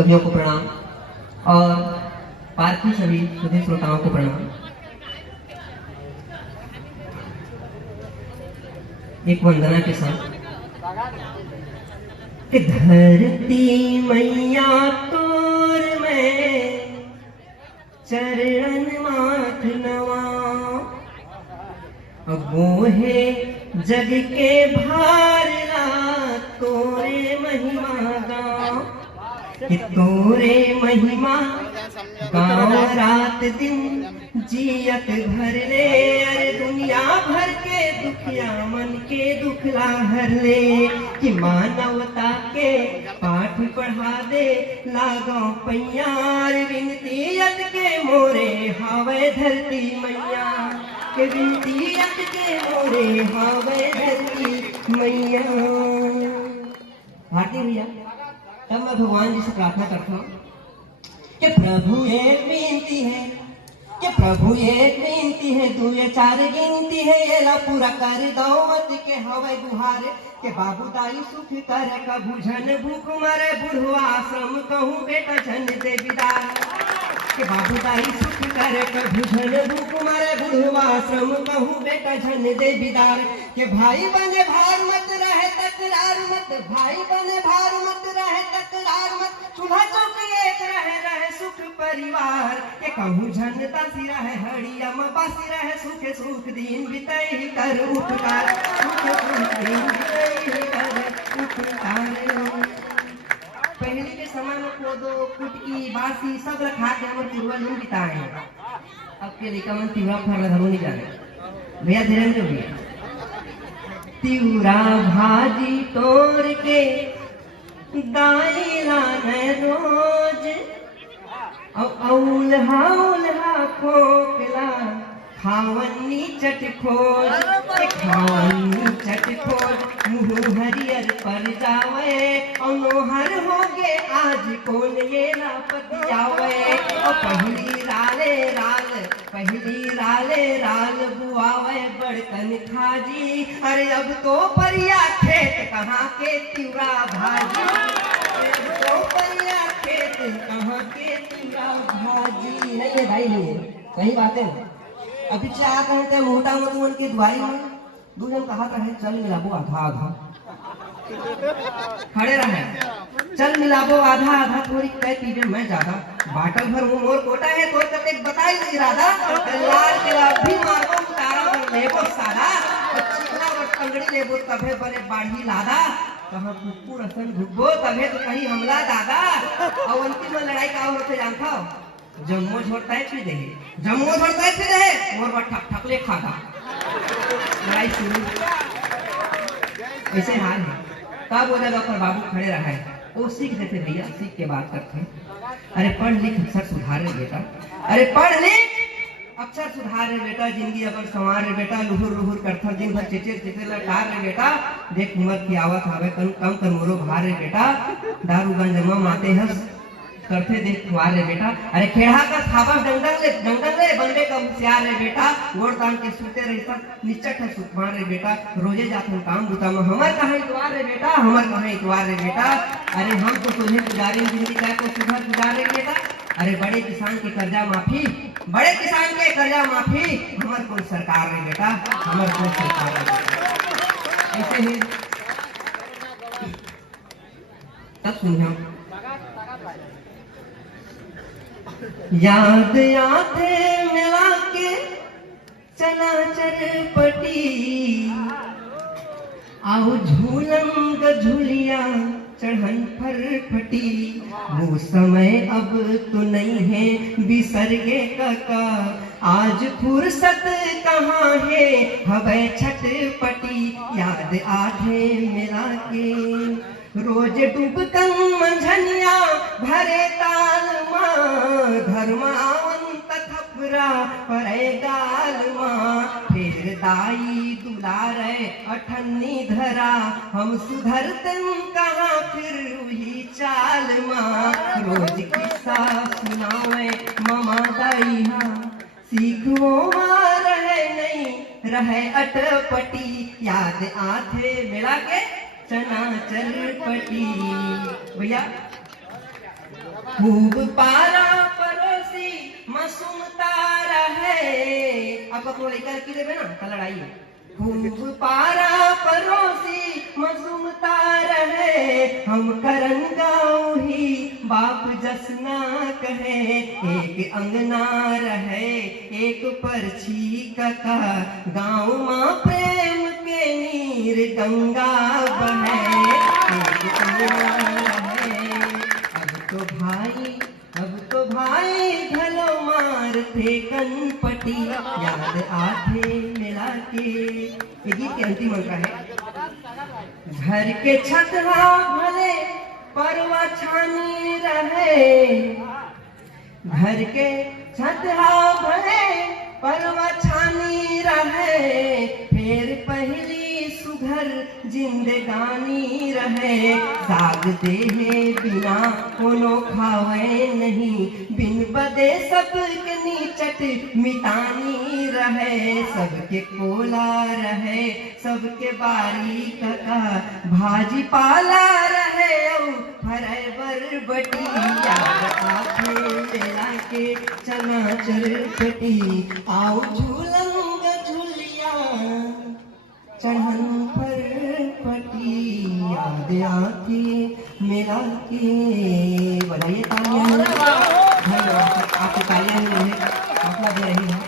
सभी को प्रणाम और पार्क की सभी सुधी श्रोताओं को प्रणाम। एक वंदना के साथ कि धरती मैया तोर में चरण माथ नवा, मोहे जग के भारला तोरे महिमा गाँव, कि तोरे महिमा गाँव रात दिन जियत भर ले। अरे दुनिया भर के दुखिया मन के दुखला हर ले, कि मानवता के पाठ पढ़ा दे लागो पैयार। विनतीयत के मोरे हावे धरती मैया, के विनतीयत के मोरे हावे धरती मैया। भारती भैया, तब मैं भगवान जी से प्रार्थना करता हूँ कि प्रभु एक विनती है, कि प्रभु एक विनती है, दुए चार गिनती है, ये ला पूरा कर दौत के हवे गुहार। के बाबू दाई सुख करे कभू झन भूख मरे, बुढ़वा आश्रम कहूँ बेटा झन दे विदार। के बाबू दाई सुख करे कभू झन भूख मरे, बुढ़वा आश्रम कहूँ बेटा झन दे विदार। के भाई बने भार मत रहे तकरार मत, भाई बने भार मत रहे तकरार मत, चूल्हा चौकी एक रहे रहे सुख परिवार। के कहूँ झन दासी रहे हड़िया में बासी रहे, सुख सुख दिन बिताई कर उपकार, सुख सुख दिन बिताई कर उपकार। पहले के समय में कोदो कुटकी बासी सब रखा के हमारे पूर्वज नहीं बिताए हैं। अब के लेकर मन तिवरा फरना धरो नहीं जाने भैया, धीरेन्द्र भैया। तिवरा भाजी तोड़ के दाई लाने रोज, औल्हा औल्हा खोकला खावनी चट खोज, खावनी चट खोज मुँह हरियर पर जावे, और नोहर हो गे आज कौन ये लापत आवे। और पहली राले राल, पहली राले राल बुआवे बड़तन खाजी। अरे अब तो परिया खेत कहाँ के तिवरा भाजी, अब तो परिया खेत कहाँ के तिवरा भाजी। नहीं है भाई, नहीं है, सही बात है। अभी क्या कहते हैं मोटा मतवन के द्वारी में दूजन कहा रहे चल मिलाबो आधा आधा, खड़े रहे चल मिलाबो आधा आधा, थोड़ी कह पीबे मैं ज्यादा, बाटल भर वो मोर कोटा है तो तक बताई नहीं राधा। लाल किला भी मारबो उतारा कर लेबो सादा, चिकना और कंगड़ी लेबो तभे बने बाढ़ी लादा। कहाँ कुकुर असन घुगबो तभे तो कहीं हमला दादा। और अंतिम में लड़ाई का होते जानता हो, जम्मो छोड़ता है फिर रहे, जम्मो छोड़ता है फिर रहे, और ठक ठक ले खाता लड़ाई शुरू। ऐसे हाल है। तब बोला डॉक्टर बाबू खड़े रहा है, वो सीख देते भैया, सीख के बात करते हैं। अरे पढ़ लिख अक्षर सुधार रे बेटा, अरे पढ़ लिख अक्षर सुधार रे बेटा, जिंदगी अगर संवार रे बेटा। लुहुर लुहुर करथर दिन भर चिचिर चिचिर लटार रे बेटा, देख उमर की आवत आवे कम कर मोरो भार रे बेटा। दारू गंजमा माते हंस करते देख खुआर रे बेटा। अरे खेड़ा का थाबा डंडन ले बंदे का होशियार रे बेटा। गोड़ तान के सुते रही सब निचट है सुखमार रे बेटा। रोजे जाते काम बुता में हमर कहाँ इतवार रे बेटा, हमर कहाँ इतवार रे बेटा। अरे हम तो तुम्हें गुजारे जिंदगी का को सुधर गुजार रे बेटा। अरे बड़े किसान के कर्जा माफी, बड़े किसान के कर्जा माफी, हमर कोई सरकार रे बेटा, हमर कोई सरकार रे बेटा। ऐसे ही तब सुनिए, याद आते मिला के चला चरपटी, आओ झूलन झूलिया चढ़न फरफटी। वो समय अब तो नहीं है बिसर गे काका, आज फुर्सत कहाँ है हवे छटपटी। याद आते मिला के रोज डूबकन मंझनिया भरे ताल माँ, धर्मावंत थपरा परे गाल माँ। फिर दाई दुलारे अठन्नी धरा, हम सुधरतन कहाँ फिर वही चाल माँ। रोज किस्सा सुनावे ममा दाई हाँ, सीखो माँ रहे नहीं रहे अटपटी। याद आते मिला के चना चरपटी। भैया खूब पारा परोसी मसूमता रहे। आपका थोड़ा इकर की देवे ना तो लड़ाई है। खूब पारा परोसी मसूमता रहे, हम करन गाँव ही बाप जसना कहे। एक अंगना रहे एक परछी कका, गाँव माँ प्रेम के नीर गंगा बहे। एक अंगना रहे अब तो भाई घलो मार थे कनपटी, याद आथे मिला के। ये गीत के अंतिम अंक है। घर के छत भले परवा छानी रहे, घर के छत भले परवा छानी रहे, फिर पहली सुघर जिंदगानी रहे। साग देहे बिना कोनो खावे नहीं, बिन बदे सबके नीचट मितानी रहे। सबके कोला रहे सबके बारी कका, भाजी पाला रहे हरे बरबटी, याद आखे मिला के चना चरपटी। आओ झूलंग झुलिया चढ़न पर पटी, याद आके मिला के। बजाइए तालियां। धन्यवाद। आपकी तालियां अपना दे रही है।